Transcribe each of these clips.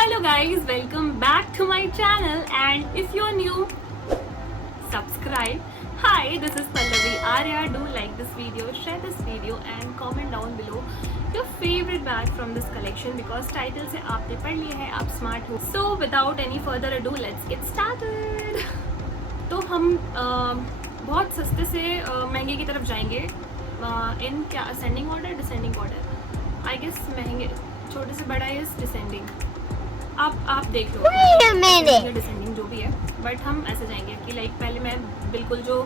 Hello guys, welcome back to my channel and if you're new, subscribe. Hi, this is Pallavi Arya. Do like this video, share this video and comment down below your favorite bag from this collection because title से आपने पढ़ लिया है, आप smart हो. So without any further ado, let's get started. तो हम बहुत सस्ते से महंगे की तरफ जाएंगे. इन क्या ascending order, descending order? I guess महंगे छोटे से बड़ा is descending. आप देख लो डिसेंडिंग जो भी है, बट हम ऐसे जाएंगे कि लाइक पहले मैं बिल्कुल जो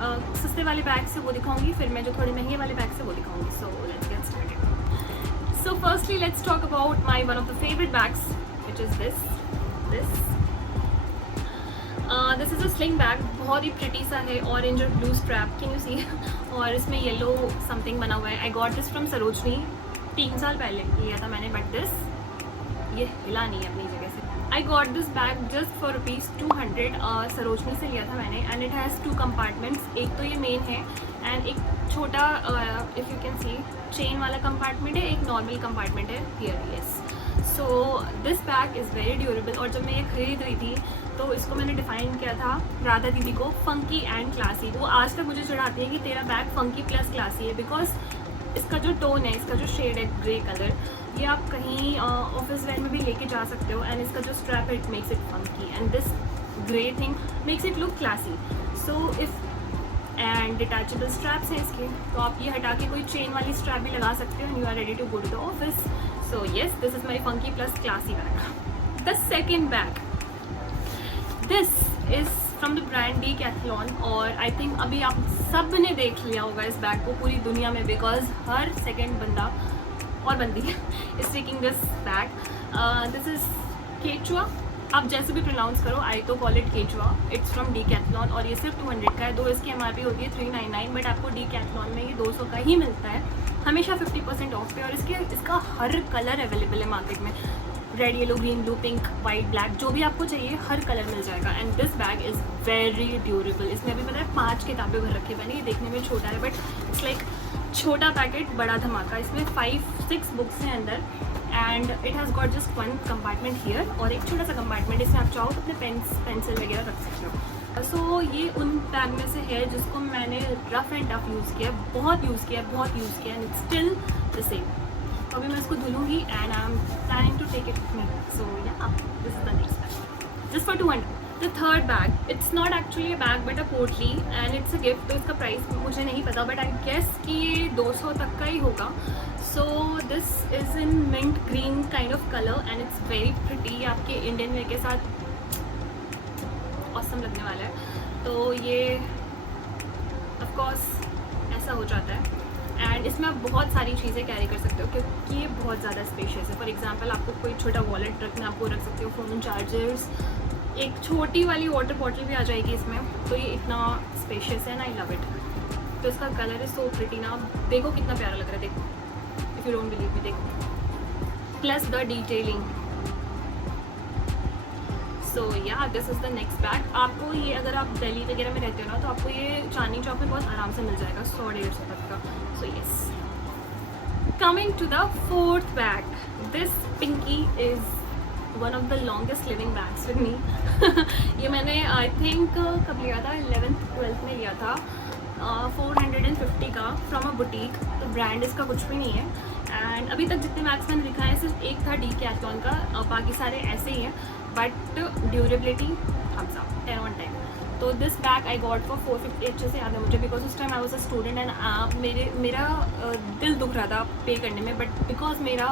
सस्ते वाले बैग से वो दिखाऊंगी, फिर मैं जो थोड़े महंगे वाले बैग से वो दिखाऊंगी. So let's get started. So firstly let's talk about my one of the favourite bags which is this is a sling bag. बहुत ही प्रिटी सा है, ऑरेंज और blue strap, can you see, और इसमें येलो समथिंग बना हुआ है. आई got this from Sarojini 3 साल पहले लिया था मैंने, बट दिस ये हिला नहीं है अपनी जगह से. आई got this bag just for ₹200. Sarojini से लिया था मैंने एंड इट हैज़ 2 कंपार्टमेंट्स. एक तो ये मेन है एंड एक छोटा if you can see chain वाला कंपार्टमेंट है, एक नॉर्मल कंपार्टमेंट है here. Yes, so this bag is very durable. और जब मैं ये खरीद रही थी तो इसको मैंने डिफ़ाइन किया था राधा दीदी को फंकी एंड क्लासी. वो आज तक मुझे चिढ़ाती है कि तेरा बैग फंकी प्लस क्लासी है, बिकॉज इसका जो टोन है, इसका जो शेड है ग्रे कलर, ये आप कहीं ऑफिस वेयर में भी लेके जा सकते हो. एंड इसका जो स्ट्रैप है it makes it funky and this grey thing makes it look classy. So if and detachable straps हैं इसके, तो आप ये हटा के कोई चेन वाली स्ट्रैप भी लगा सकते हो and you are ready to go to the office. So yes, this is my funky plus classy bag. The second bag, this is from the brand Decathlon. और आई थिंक अभी आप सब ने देख लिया होगा इस बैग को पूरी दुनिया में, बिकॉज हर सेकेंड बंदा और बंदी is taking this bag. This is केचुआ. आप जैसे भी प्रोनाउंस करो, आई तो कॉल इट केचुआ. इट्स फ्रॉम डीकैथलॉन और ये सिर्फ 200 का है. दो इसकी MRP होती है 399, बट आपको डीकैथलॉन में ये 200 का ही मिलता है, हमेशा 50% ऑफ पे. और इसका हर कलर अवेलेबल है मार्केट में. Red, yellow, green, blue, pink, white, black, जो भी आपको चाहिए हर कलर मिल जाएगा. And this bag is very durable. इसमें अभी पता है 5 किताबें भर रखी है मैंने. ये देखने में छोटा है बट इट्स लाइक छोटा पैकेट बड़ा धमाका. इसमें 5-6 बुक्स हैं अंदर and it has got just 1 compartment here और एक छोटा सा कंपार्टमेंट. इसमें आप चाहो तो अपने पेंसिल वगैरह रख सकते हो. सो ये उन बैग में से है जिसको मैंने रफ एंड टफ यूज़ किया, बहुत यूज़ किया and it's still the same. तो अभी मैं इसको धुलूँगी and I am planning to take it with me. So yeah this is the next bag just for 200. The third bag, it's not actually a bag but a पोटली and it's a gift. तो इसका price मुझे नहीं पता but I guess कि ये 200 तक का ही होगा. So this is in mint green kind of colour and it's very pretty. आपके इंडियन वेयर के साथ ऑसम लगने वाला है. तो ये ऑफकोर्स ऐसा हो जाता है एंड इसमें आप बहुत सारी चीज़ें कैरी कर सकते हो क्योंकि ये बहुत ज़्यादा स्पेशियस है. फॉर एग्जांपल आपको कोई छोटा वॉलेट रखना, आपको रख सकते हो फ़ोन चार्जर्स, एक छोटी वाली वाटर बॉटल भी आ जाएगी इसमें. तो ये इतना स्पेशियस है ना, आई लव इट. तो इसका कलर इज़ सो प्रिटी ना. देखो कितना प्यारा लग रहा है, देखो. If you don't believe me, देखो. Plus the detailing. So yeah this is the next bag. आपको ये अगर आप दिल्ली वगैरह में रहते हो ना तो आपको ये चांदनी चौक में बहुत आराम से मिल जाएगा 100-150 तक का. So yes, coming to the fourth bag, this pinky is one of the longest living bags with me. ये मैंने आई थिंक कब लिया था, 11th-12th में लिया था. 450 का फ्रॉम अ बुटीक. तो ब्रांड इसका कुछ भी नहीं है एंड अभी तक जितने बैग्स मैंने दिखाए सिर्फ एक था डीकैथलॉन का, बाकी सारे ऐसे ही हैं. But durability thumbs up, 10 on 10. तो this bag I got for 450. अच्छे से याद है मुझे बिकॉज उस time I was a student and मेरा दिल दुख रहा था पे करने में, बट बिकॉज मेरा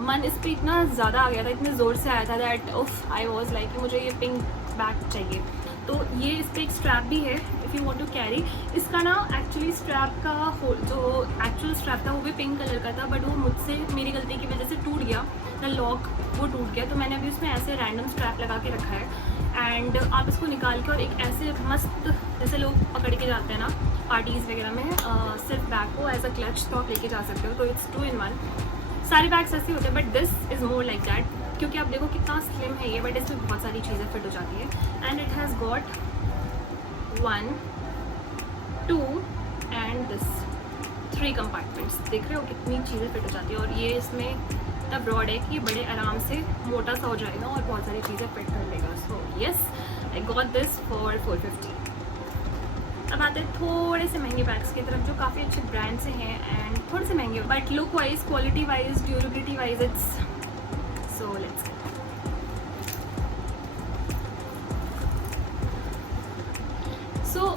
मन इस पर इतना ज़्यादा आ गया था, इतने ज़ोर से आया था दैट उफ आई वॉज लाइक मुझे ये पिंक बैग चाहिए. तो ये इस पर एक स्ट्रैप भी है if you want to carry. इसका ना एक्चुअली स्ट्रैप का जो एक्चुअल स्ट्रैप था वो भी पिंक कलर का था, बट वो मुझसे मेरी गलती की वजह से टूट गया. द लॉक वो टूट गया. तो मैंने अभी उसमें ऐसे रैंडम स्ट्रैप लगा के रखा है एंड आप इसको निकाल के और एक ऐसे मस्त जैसे लोग पकड़ के जाते हैं ना पार्टीज़ वगैरह में, सिर्फ बैग को एज अ क्लच तो आप लेके जा सकते हो. तो इट्स 2 in 1. सारे बैग्स ऐसे होते हैं but this is more like that, क्योंकि आप देखो कितना स्लिम है ये, बट इसमें बहुत सारी चीज़ें फिट हो जाती है. And it has got 1, 2 and this 3 compartments. देख रहे हो कितनी चीज़ें फिट हो जाती है. और ये इसमें इतना ब्रॉड है कि ये बड़े आराम से मोटा सा हो जाएगा और बहुत सारी चीज़ें फिट कर लेगा. So yes, I got this for 450. अब आते हैं थोड़े से महंगे बैग्स की तरफ जो काफ़ी अच्छे ब्रांड से हैं एंड थोड़े से महंगे, but look wise, quality wise, durability wise it's so. Let's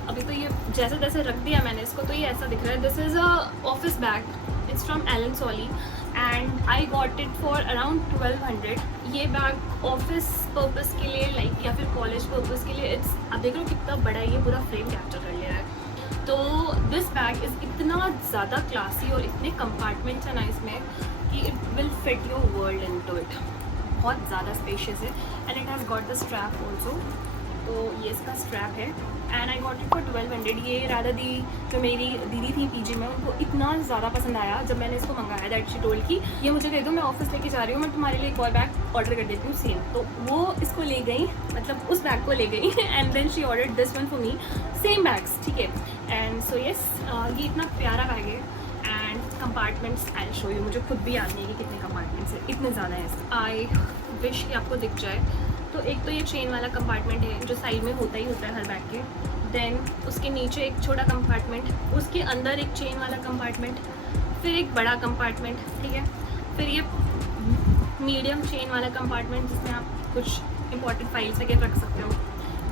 अभी तो ये जैसे तैसे रख दिया मैंने इसको, तो ये ऐसा दिख रहा है. This is a office bag. It's from Elon Soli and I got it for around 1200. ये बैग ऑफिस पर्पस के लिए लाइक या फिर कॉलेज पर्पस के लिए इट्स, अब देख लो कितना बड़ा है, ये पूरा फ्रेम कैप्चर कर ले रहा है. तो दिस बैग इज़ इतना ज़्यादा क्लासी और इतने कंपार्टमेंट्स हैं ना इसमें कि it will fit your world into it. बहुत ज़्यादा स्पेशियस है and it has got the strap also. तो ये इसका स्ट्रैप है and I got it for 1200. ये राधा दी जो मेरी दीदी थी पीजी में, उनको इतना ज़्यादा पसंद आया जब मैंने इसको मंगाया दैट शी टोल्ड कि ये मुझे दे दो, मैं ऑफिस लेके जा रही हूँ, मैं तुम्हारे लिए एक और बैग ऑर्डर कर देती हूँ सेम. तो वो इसको ले गई, मतलब उस बैग को ले गई and then she ordered this one for me, same bags. ठीक है. एंड सो येस, ये इतना प्यारा बैग है and compartments I show you. मुझे खुद भी याद नहीं है कि कितने कंपार्टमेंट्स हैं, इतने ज़्यादा हैं. आई विश कि आपको दिख जाए. तो एक तो ये चेन वाला कंपार्टमेंट है जो साइड में होता ही होता है हर बैग के. देन उसके नीचे एक छोटा कंपार्टमेंट, उसके अंदर एक चेन वाला कंपार्टमेंट, फिर एक बड़ा कंपार्टमेंट. ठीक है. फिर ये मीडियम चेन वाला कंपार्टमेंट जिसमें आप कुछ इंपॉर्टेंट फाइल्स वगैरह रख सकते हो.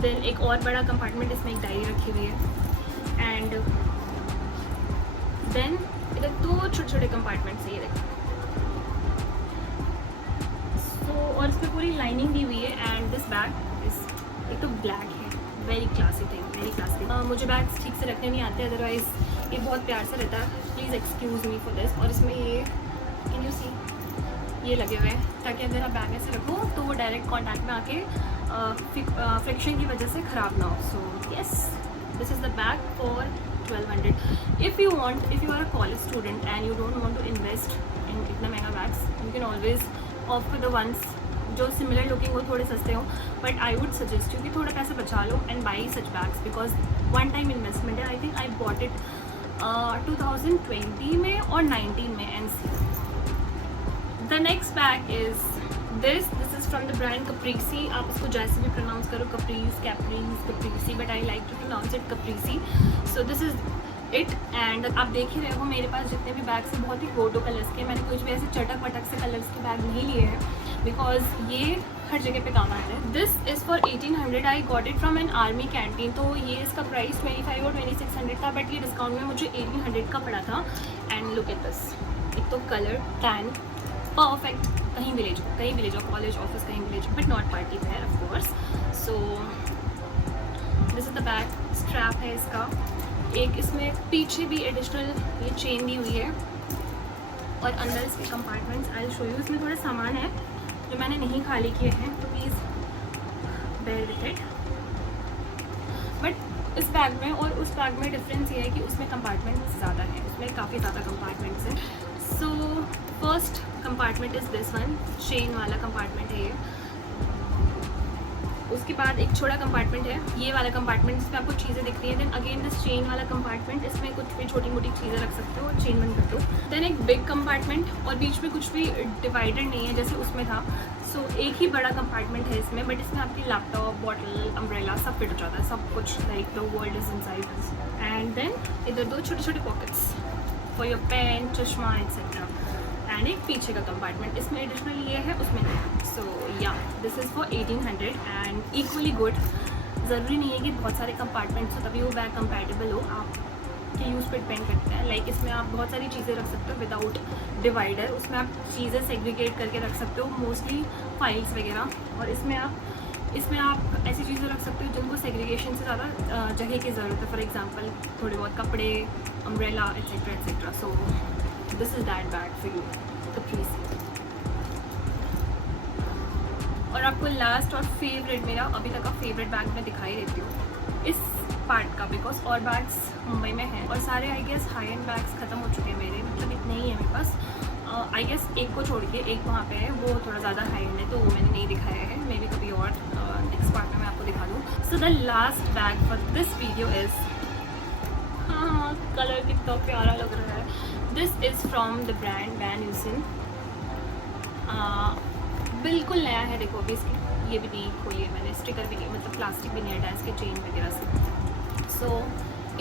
देन एक और बड़ा कंपार्टमेंट, इसमें एक डायरी रखी हुई है. एंड देन इधर दो छोटे छोटे कंपार्टमेंट्स है, ये देखो. और इसमें पूरी लाइनिंग दी हुई है एंड दिस बैग इज एक तो ब्लैक है. Very classy thing, very classy. मुझे बैग्स ठीक से रखने नहीं आते, अदरवाइज़ ये बहुत प्यार से रहता है. Please excuse me for this. और इसमें ये कैन यू सी ये लगे हुए हैं ताकि अगर आप बैग ऐसे रखो तो वो डायरेक्ट कॉन्टैक्ट में आके फ्रिक्शन की वजह से ख़राब ना हो. So yes, this is the bag for 1200. If you are a college student and you don't want to invest in इतना महंगा bags, you can always opt for the ones जो सिमिलर लुकिंग हो, थोड़े सस्ते हो. But I would suggest you कि थोड़ा पैसे बचा लो and buy such bags because one time investment है. I think I bought it 2020 में और 19 में. And the next bag is this is from the brand Caprese. आप उसको जैसे भी प्रोनाउंस करो, Caprese, but I like to pronounce it Caprese. So this is it. And आप देख ही रहे हो मेरे पास जितने भी बैग्स हैं बहुत ही गोटो कलर्स के. मैंने कुछ भी ऐसे चटक वटक से कलर्स के बैग नहीं लिए हैं बिकॉज ये हर जगह पे काम आते हैं. This is for 1800. I got it from an army canteen. तो ये इसका प्राइस 25 और 2600 था, बट ये डिस्काउंट में मुझे 1800 का पड़ा था. And look at this. एक तो कलर टैन परफेक्ट, कहीं भी ले जाओ, कॉलेज, ऑफिस, कहीं भी ले जाओ, but not party wear of course. So this is the bag. Strap है इसका. एक इसमें पीछे भी एडिशनल ये चेन दी हुई है और अंदर इसके कंपार्टमेंट्स आई शो यू. इसमें थोड़े सामान है जो मैंने नहीं खाली किए हैं, तो please bear with it. But इस बैग में और उस बैग में डिफरेंस ये है कि उसमें कंपार्टमेंट्स ज़्यादा हैं, उसमें काफ़ी ज़्यादा कंपार्टमेंट्स हैं. So first compartment is this one, chain वाला कंपार्टमेंट है ये. उसके बाद एक छोटा कंपार्टमेंट है, ये वाला कंपार्टमेंट जिसमें आपको चीज़ें दिख रही हैं. देन अगेन दिस चेन वाला कंपार्टमेंट, इसमें कुछ भी छोटी मोटी चीज़ें रख सकते हो और चेन बंद कर दो. देन एक बिग कंपार्टमेंट और बीच में कुछ भी डिवाइडर नहीं है जैसे उसमें था. सो एक ही बड़ा कंपार्टमेंट है इसमें, बट इसमें आपकी लैपटॉप, बॉटल, अम्ब्रेला सब फिट हो जाता है, सब कुछ. Like the world is inside this. And then इधर दो छोटे छोटे पॉकेट्स फॉर योर पेन, चश्मा एक्सेट्रा. एंड एक पीछे का कंपार्टमेंट, इसमें एडिशनल ये है, उसमें नहीं. सो yeah this is for 1800 and equally good. ज़रूरी नहीं है कि बहुत सारे कंपार्टमेंट्स हो तभी वो बैग कंपैटिबल हो, आपके यूज़ पर डिपेंड करते हैं. लाइक इसमें आप बहुत सारी चीज़ें रख सकते हो विदाउट डिवाइडर. उसमें आप चीज़ें सेग्रीगेट करके रख सकते हो, मोस्टली फाइल्स वगैरह. और इसमें आप ऐसी चीज़ें रख सकते हो जिनको सेग्रीगेशन से ज़्यादा जगह की ज़रूरत है. फॉर एग्जांपल थोड़े बहुत कपड़े, umbrella etcetera etcetera. So this is that bag for you, Caprese. और आपको लास्ट और फेवरेट, मेरा अभी तक का फेवरेट बैग मैं दिखाई देती हूँ इस पार्ट का, बिकॉज और बैग्स मुंबई में हैं और सारे I guess high and bags ख़त्म हो चुके हैं मेरे, मतलब इतने ही है मेरे पास. आई गेस एक को छोड़ के एक वहाँ पे है, वो थोड़ा ज़्यादा हाई एंड है तो वो मैंने नहीं दिखाया है. मे बी कभी और नेक्स्ट पार्ट में मैं आपको दिखा दूँ. So the last bag for this video is, हाँ कलर कितना प्यारा लग रहा है. This is from the brand Van Heusen. बिल्कुल नया है। देखो अभी इसकी ये भी नहीं खोली है मैंने, स्टिकर भी नहीं, मतलब प्लास्टिक भी नहीं हटा है इसके चेन वगैरह से। सो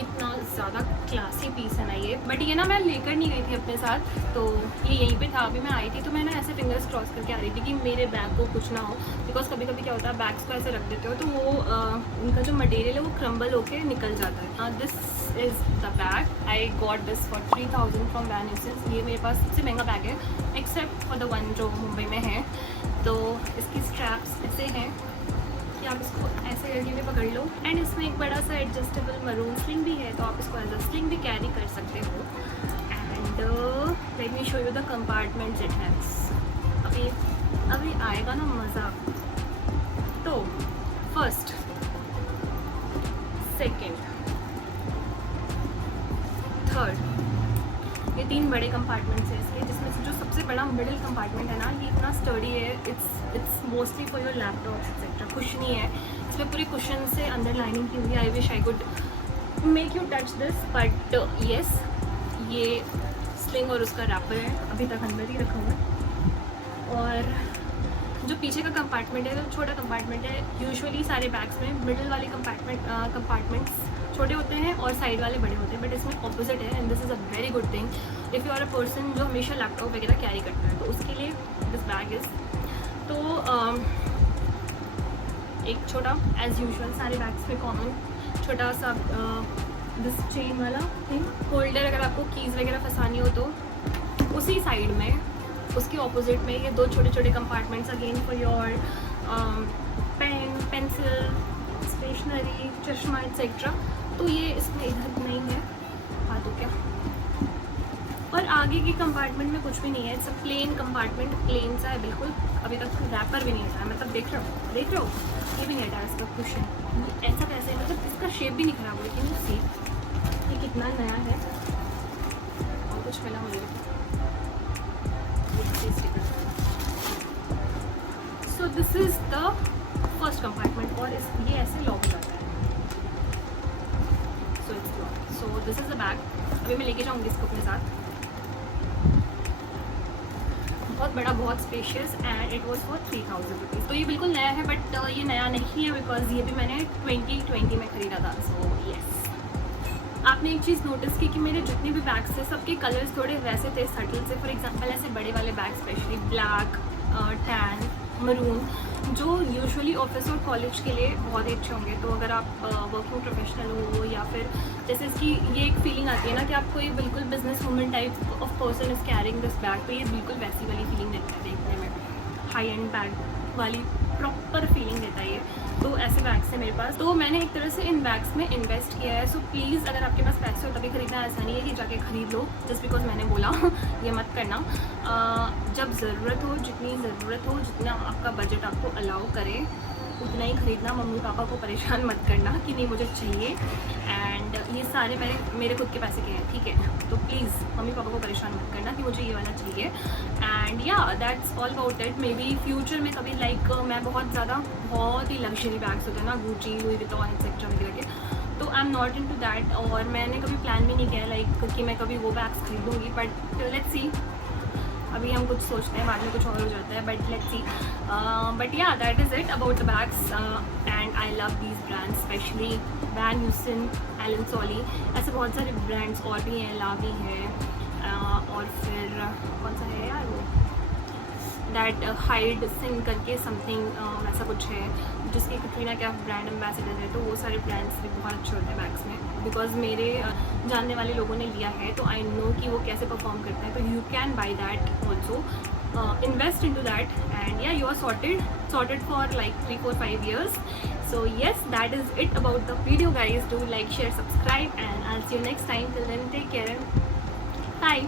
इतना ज़्यादा क्लासी पीस है ना ये। बट ये ना मैं लेकर नहीं गई थी अपने साथ, तो ये यहीं पे था। अभी मैं आई थी तो मैं ना ऐसे फिंगर्स क्रॉस करके आ रही थी कि मेरे बैग को कुछ ना हो, बिकॉज कभी कभी क्या होता है बैग्स को ऐसे रख देते हो तो वो उनका जो मटेरियल है वो क्रम्बल होके निकल जाता है। This is the bag, I got this for 3000 from Van Heusen. ये मेरे पास सबसे महंगा बैग है एक्सेप्ट फॉर द वन जो मुंबई में है। तो इसकी स्ट्रैप्स ऐसे हैं कि आप इसको ऐसे करके भी पकड़ लो, एंड इसमें एक बड़ा सा एडजस्टेबल मरून स्लिंग भी है, तो आप इसको एज अ स्लिंग भी कैरी कर सकते हो। And let me show you the compartments it has. अभी आएगा ना मज़ा। तो फर्स्ट, सेकेंड, थर्ड, ये 3 बड़े कंपार्टमेंट्स हैं इसके, जिसमें से जो सबसे बड़ा मिडिल कंपार्टमेंट है ना ये इतना स्टडी है। It's mostly for your laptop etcetera. Cushion ही है, इसमें पूरे कुशन से अंदर लाइनिंग की हुई है। I wish I could make you touch this, but yes, ये स्लिंग और उसका रैपर है, अभी तक अंदर ही रखा हुआ है। और जो पीछे का कंपार्टमेंट है, जो छोटा कंपार्टमेंट है, यूजुअली सारे बैग्स में मिडिल वाले कंपार्टमेंट्स छोटे होते हैं और साइड वाले बड़े होते हैं, बट इसमें ऑपोजिट है। And this is a very good thing if you are a person जो हमेशा लैपटॉप वगैरह कैरी करता है, तो उसके लिए दिस बैग इज़। तो एक छोटा एज यूजुअल सारे बैग्स में कॉमन छोटा सा दिस चेन वाला थिंग होल्डर, अगर आपको कीज़ वगैरह फंसानी हो तो उसी साइड में, उसके ऑपोजिट में ये 2 छोटे छोटे compartments again for your pen, pencil, stationery, चश्मा एक्सेट्रा। तो ये इसमें इधर नहीं है, हाँ तो क्या। और आगे के कंपार्टमेंट में कुछ भी नहीं है, it's a plain compartment, plain सा है बिल्कुल। अभी तक रैपर भी नहीं था, मतलब देख रहे हो ये भी नहीं हटा इसका कुशन। ऐसा कैसे, मतलब इसका शेप भी नहीं खराब हुई थी सी। ये कितना नया है और कुछ मिला मुझे। So this is the first compartment, और ये ऐसे लॉक हो जाता है। So this is the bag. अभी मैं लेके जाऊंगी इसको अपने साथ। बहुत बड़ा, बहुत spacious, and it was for 3000 rupees. तो ये बिल्कुल नया है, बट ये नया नहीं है बिकॉज ये भी मैंने 2020 में ख़रीदा था। सो येस, आपने एक चीज़ नोटिस की कि मेरे जितने भी बैग्स थे सबके कलर्स थोड़े वैसे थे, सटल से। फॉर एग्जांपल ऐसे बड़े वाले bag specially black, tan, maroon, जो यूजुअली ऑफिस और कॉलेज के लिए बहुत ही अच्छे होंगे। तो अगर आप वर्किंग प्रोफेशनल हो, या फिर जैसे इसकी ये एक फीलिंग आती है ना कि आपको ये बिल्कुल business woman type of person is carrying this bag, तो ये बिल्कुल वैसी वाली फीलिंग देता है देखने में, हाई एंड बैग वाली प्रॉपर फीलिंग देता है ये। तो ऐसे बैग्स हैं मेरे पास, तो मैंने एक तरह से इन बैग्स में इन्वेस्ट किया है। सो प्लीज़ अगर आपके पास पैसे हो तभी खरीदना, ऐसा नहीं है कि जाके खरीद लो जस्ट बिकॉज मैंने बोला ये मत करना। जब ज़रूरत हो, जितनी ज़रूरत हो, जितना आपका बजट आपको अलाउ करे उतना ही खरीदना। मम्मी पापा को परेशान मत करना कि नहीं मुझे चाहिए, एंड ये सारे मेरे खुद के पैसे के हैं, ठीक है। तो प्लीज़ मम्मी पापा को परेशान मत करना कि मुझे ये वाला चाहिए। एंड या that's all about it. May be future में कभी मैं बहुत ही लग्जरी बैग्स होते हैं ना, गुची, लुई विटॉन एक्सेट्रा वगैरह के, तो I am not into that. और मैंने कभी प्लान भी नहीं किया कि मैं कभी वो बैग्स खरीदूँगी, बट लेट्स सी। अभी हम कुछ सोचते हैं, बाद में कुछ और हो जाता है, बट लेट्स सी। बट या that is it about the bags, and I love these brands specially van Houston, Elon सोली, ऐसे बहुत सारे ब्रांड्स और भी हैं, लावी है, और फिर कौन सा है यार वो, दैट हाइड सिंग करके समथिंग वैसा कुछ है, जिसकी कटरीना कैफ ब्रांड एम्बेसडर है। तो वो सारे ब्रांड्स भी बहुत अच्छे होते हैं बैग्स में, बिकॉज मेरे जानने वाले लोगों ने लिया है, तो आई नो कि वो कैसे परफॉर्म करते हैं। तो you can buy that also, invest into that, and yeah, you are sorted for like 3-4-5 years. So yes, that is it about the video guys. Do like, share, subscribe, and I'll see you next time. Till then, take care and bye.